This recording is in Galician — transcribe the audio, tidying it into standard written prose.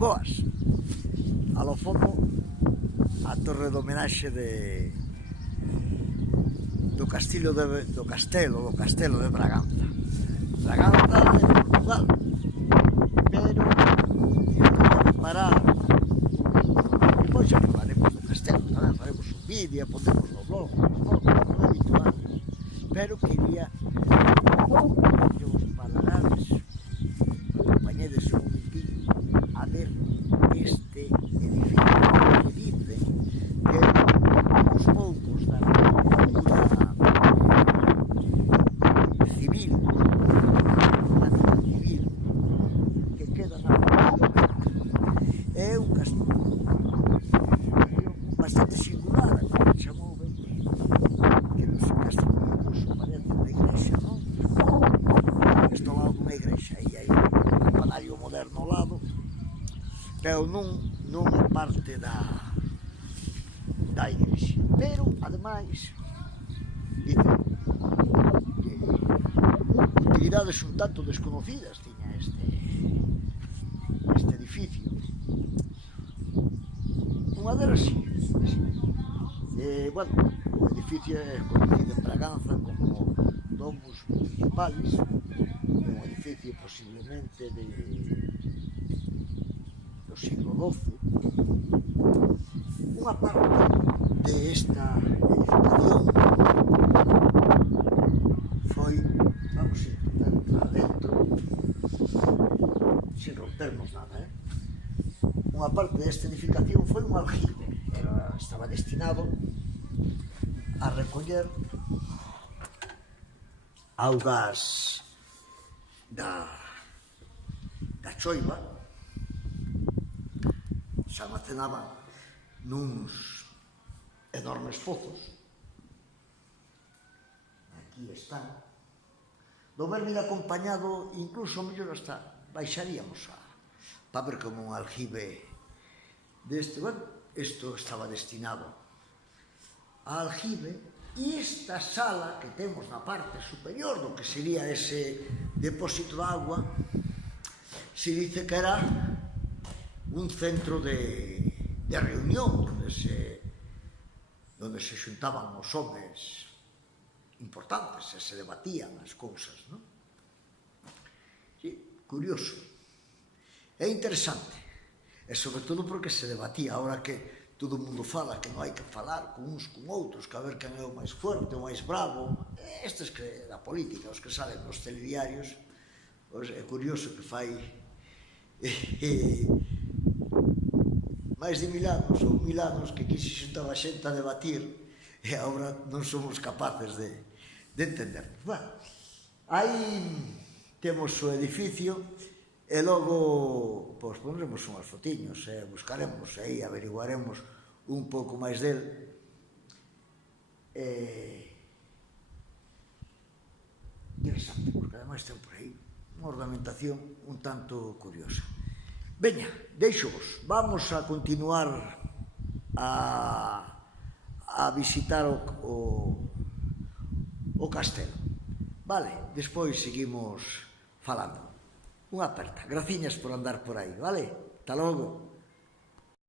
Boas. Ao fondo, a torre de homenaxe do castelo de Braganza. Braganza de Portugal. Pero, para... Depois xa falaremos do castelo, tamén faremos un vídeo, pondremos no blog, non habitual. Pero quería que vos falarades, acompañedes un momentinho a ver este edificio que dice que os poucos da arquitectura civil que queda na é un castelo bastante singular, como chamou ben, que non se castelo incluso parece unha igrexa, non? Está ao lado dunha igrexa e hai un campanario moderno ao lado, pero nunha parte da igrexa. Pero, ademais, dicen que utilidades un tanto desconocidas tiña este edificio. Unha delas, sí. Bueno, o edificio é conocido en Braganza como Domus Municipales, un edificio posiblemente do siglo XII. Unha parte desta edificación foi, vamos a intentar para dentro, sin rompernos nada, unha parte desta edificación foi un aljibe, estaba destinado a recoller augas da choiva, se almacenaban nuns enormes pozos. Aquí están. Do ver vir acompañado, incluso mellor hasta baixaríamos para ver como un aljibe deste. Bueno, isto estaba destinado a aljibe, e esta sala que temos na parte superior do que sería ese depósito de agua, se dice que era un centro de reunión donde se xuntaban os homes importantes e se debatían as cousas, non? Sí, curioso. É interesante, e sobre todo porque se debatía, ahora que todo o mundo fala que non hai que falar con uns con outros, que a ver quen é o máis forte, o máis bravo, estes que da política, os que salen nos telediarios, é curioso que fai máis de 1000 anos ou 1000 anos que aquí se xuntaba xente a debatir e agora non somos capaces de entendernos. Bueno, aí temos o edificio e logo pondremos unhas fotiños e buscaremos aí, averiguaremos un pouco máis del. Interesante, porque ademais ten por aí unha ornamentación un tanto curiosa. Veña, deixo-vos, vamos a continuar a visitar o castelo. Vale, despois seguimos falando. Unha aperta, graciñas por andar por aí, vale? Ata logo.